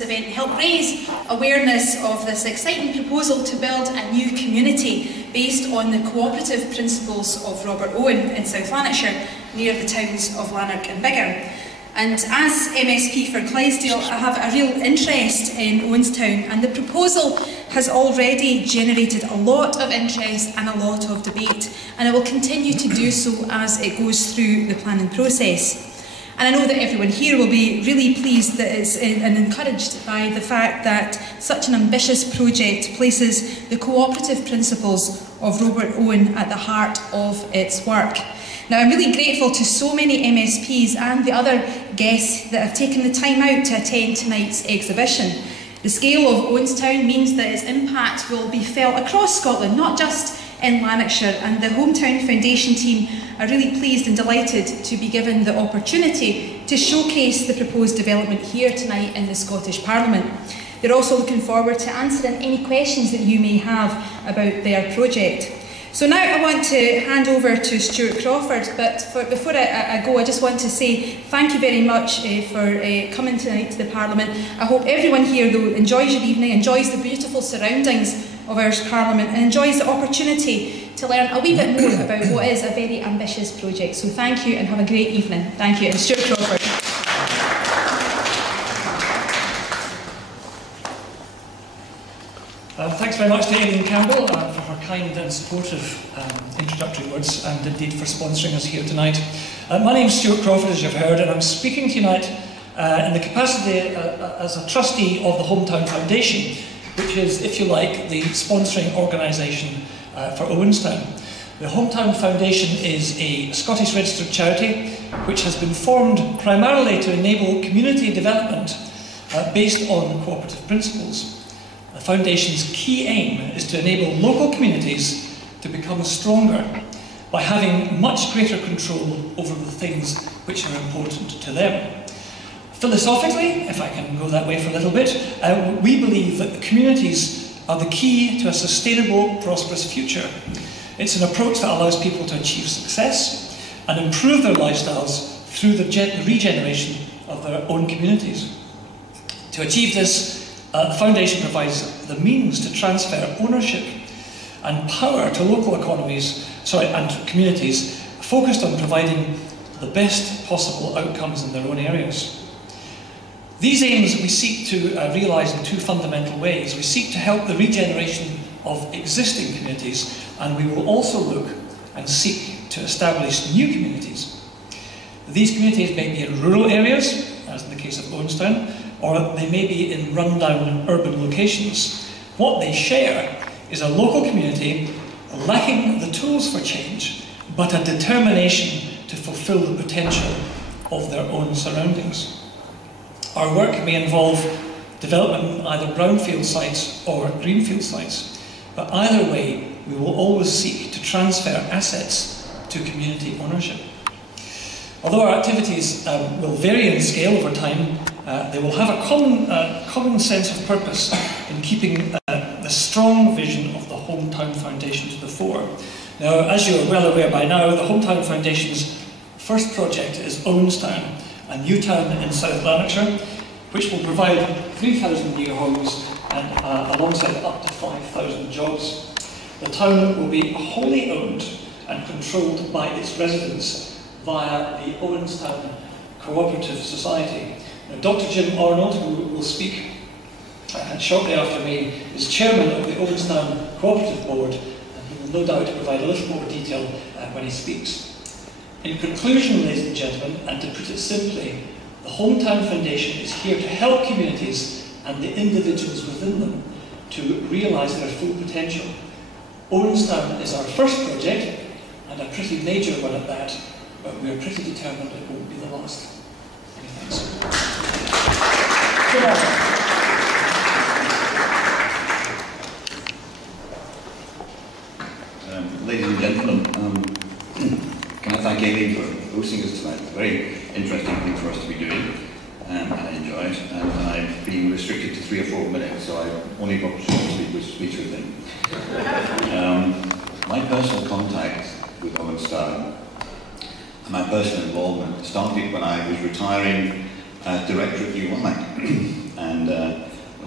event help raise awareness of this exciting proposal to build a new community based on the cooperative principles of Robert Owen in South Lanarkshire, near the towns of Lanark and Biggin. And as MSP for Clydesdale, I have a real interest in Owenstown, and the proposal has already generated a lot of interest and a lot of debate, and it will continue to do so as it goes through the planning process. And I know that everyone here will be really pleased that it's and encouraged by the fact that such an ambitious project places the cooperative principles of Robert Owen at the heart of its work. Now, I'm really grateful to so many MSPs and the other guests that have taken the time out to attend tonight's exhibition. The scale of Owenstown means that its impact will be felt across Scotland, not just in Lanarkshire, and the Hometown Foundation team are really pleased and delighted to be given the opportunity to showcase the proposed development here tonight in the Scottish Parliament. They're also looking forward to answering any questions that you may have about their project. So now I want to hand over to Stuart Crawford, but before I go, I just want to say thank you very much for coming tonight to the Parliament. I hope everyone here, though, enjoys your evening, enjoys the beautiful surroundings of our Parliament, and enjoys the opportunity to learn a wee bit more about what is a very ambitious project. So thank you and have a great evening. Thank you. And Stuart Crawford. Thanks very much to Aileen Campbell for her kind and supportive introductory words, and indeed for sponsoring us here tonight. My name is Stuart Crawford, as you've heard, and I'm speaking tonight in the capacity as a trustee of the Hometown Foundation, which is, if you like, the sponsoring organisation for Owenstown. The Hometown Foundation is a Scottish registered charity which has been formed primarily to enable community development based on cooperative principles. The Foundation's key aim is to enable local communities to become stronger by having much greater control over the things which are important to them. Philosophically, if I can go that way for a little bit, we believe that the communities are the key to a sustainable, prosperous future. It's an approach that allows people to achieve success and improve their lifestyles through the regeneration of their own communities. To achieve this, the Foundation provides the means to transfer ownership and power to local economies, and communities focused on providing the best possible outcomes in their own areas. These aims we seek to realise in two fundamental ways. We seek to help the regeneration of existing communities, and we will also look and seek to establish new communities. These communities may be in rural areas, as in the case of Owenstown, or they may be in rundown urban locations. What they share is a local community lacking the tools for change, but a determination to fulfil the potential of their own surroundings. Our work may involve development in either brownfield sites or greenfield sites, but either way, we will always seek to transfer assets to community ownership. Although our activities will vary in scale over time, they will have a common sense of purpose in keeping the strong vision of the Hometown Foundation to the fore. Now, as you are well aware by now, the Hometown Foundation's first project is Owenstown, a new town in South Lanarkshire, which will provide 3,000 new homes and alongside up to 5,000 jobs. The town will be wholly owned and controlled by its residents via the Owenstown Cooperative Society. Now, Dr. Jim Arnold, who will speak shortly after me, is chairman of the Owenstown Cooperative Board, and he will no doubt provide a little more detail when he speaks. In conclusion, ladies and gentlemen, and to put it simply, the Hometown Foundation is here to help communities and the individuals within them to realise their full potential. Owenstown is our first project, and a pretty major one at that, but we are pretty determined it won't be the last. Many thanks. Ladies and gentlemen, can I thank Aileen for hosting us tonight? It's a very interesting thing for us to be doing, and I enjoy it. And I've been restricted to 3 or 4 minutes, so I've only got to speak with them. My personal contact with Owenstown and my personal involvement started when I was retiring director at UI, and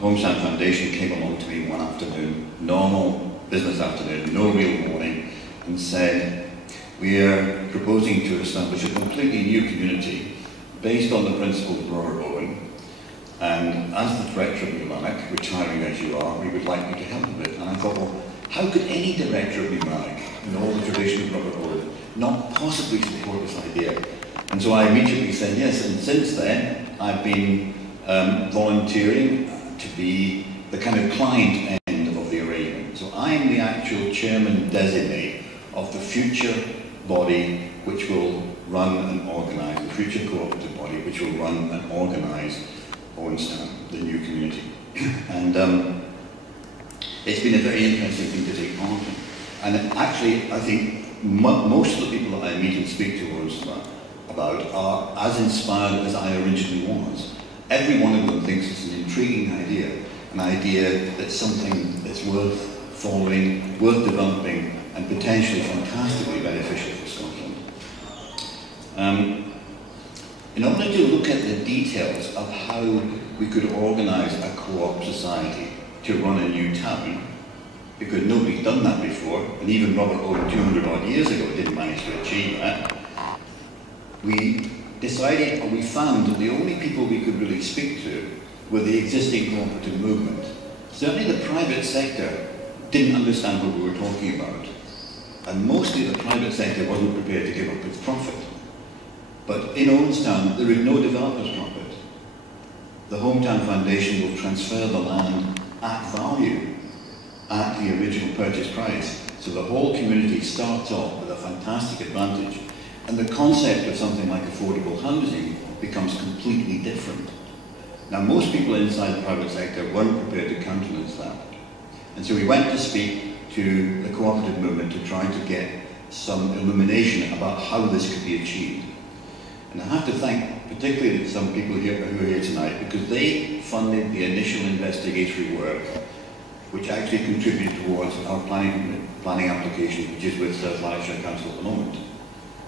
Homestand Foundation came along to me one afternoon, normal business afternoon, no real warning, and said, we are proposing to establish a completely new community based on the principles of Robert Owen, and as the director of New Lanark, retiring as you are, we would like you to help with it. And I thought, well, how could any director of New Lanark, in all the tradition of Robert Owen, not possibly support this idea? And so I immediately said yes, and since then I've been volunteering to be the kind of client end of the arrangement. So I'm the actual chairman designate of the future body which will run and organise, the future cooperative body which will run and organise Owenstown, the new community. And it's been a very interesting thing to take part in. And actually, I think most of the people that I meet and speak to Owenstown about are as inspired as I originally was. Every one of them thinks it's an intriguing idea, an idea that's something that's worth following, worth developing, and potentially fantastically beneficial for Scotland. In order to look at the details of how we could organise a co-op society to run a new town, because nobody's done that before, and even Robert Owen 200 odd years ago didn't manage to achieve that, we decided, or we found, that the only people we could really speak to were the existing cooperative movement. Certainly the private sector didn't understand what we were talking about, and mostly the private sector wasn't prepared to give up its profit. But in Owenstown, there is no developer's profit. The Hometown Foundation will transfer the land at value, at the original purchase price. So the whole community starts off with a fantastic advantage. And the concept of something like affordable housing becomes completely different. Now, most people inside the private sector weren't prepared to countenance that. And so we went to speak to the cooperative movement to try to get some illumination about how this could be achieved. And I have to thank particularly some people here who are here tonight, because they funded the initial investigatory work, which actually contributed towards our planning application, which is with South Lanarkshire Council at the moment.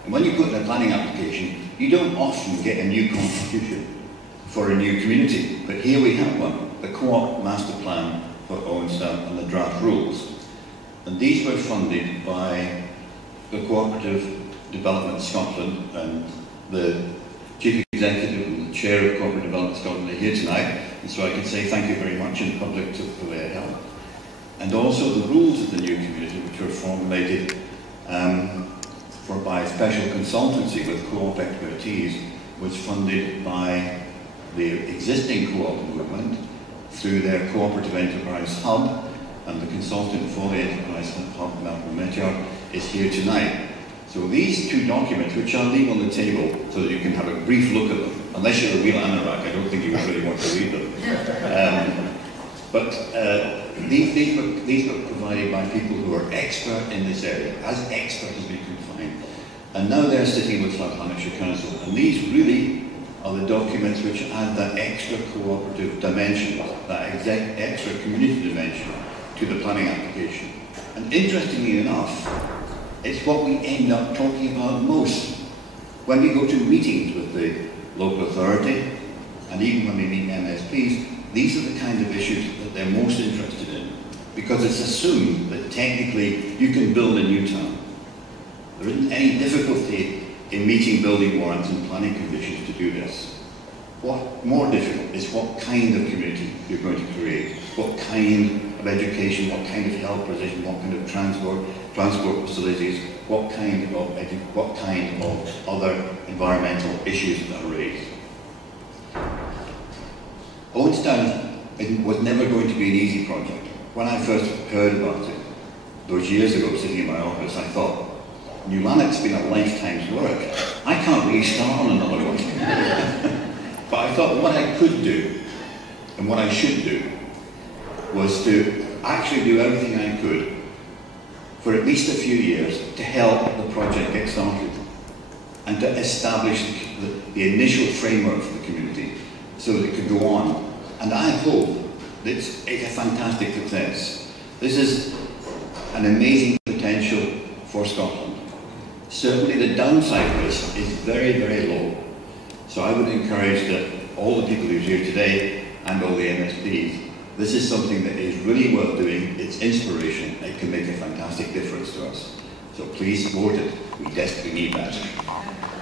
And when you put in a planning application, you don't often get a new constitution for a new community. But here we have one, the Co-op Master Plan for Owenstown and the draft rules. And these were funded by the Cooperative Development Scotland, and the Chief Executive and the Chair of Corporate Development Scotland are here tonight, and so I can say thank you very much in public for their help. And also the rules of the new community, which were formulated by special consultancy with co-op expertise, was funded by the existing co-op movement through their Cooperative Enterprise Hub, and the consultant for the Enterprise Hub, Malcolm Metyard, is here tonight. So these two documents, which I'll leave on the table so that you can have a brief look at them, unless you're a real anorak, I don't think you would really want to read them. These were provided by people who are expert in this area, as expert as we can find. And now they're sitting with South Lanarkshire Council, and these really are the documents which add that extra cooperative dimension, that extra community dimension to the planning application. And interestingly enough, it's what we end up talking about most when we go to meetings with the local authority, and even when we meet MSPs. These are the kind of issues that they're most interested in, because it's assumed that technically you can build a new town. There isn't any difficulty in meeting building warrants and planning conditions to do this. What more difficult is what kind of community you're going to create, what kind of education, what kind of health provision, what kind of transport facilities, what kind of other environmental issues that are raised. Owenstown was never going to be an easy project. When I first heard about it, those years ago sitting in my office, I thought, New Lanark's been a lifetime's work. I can't really start on another one. But I thought what I could do, and what I should do, was to actually do everything I could for at least a few years to help the project get started and to establish the initial framework for the community so that it could go on. And I hope that it's a fantastic success. This is an amazing potential for Scotland. Certainly the downside risk is very, very low. So I would encourage that all the people who are here today and all the MSPs This is something that is really worth doing, it's inspirational, it can make a fantastic difference to us. So please support it, we desperately need that.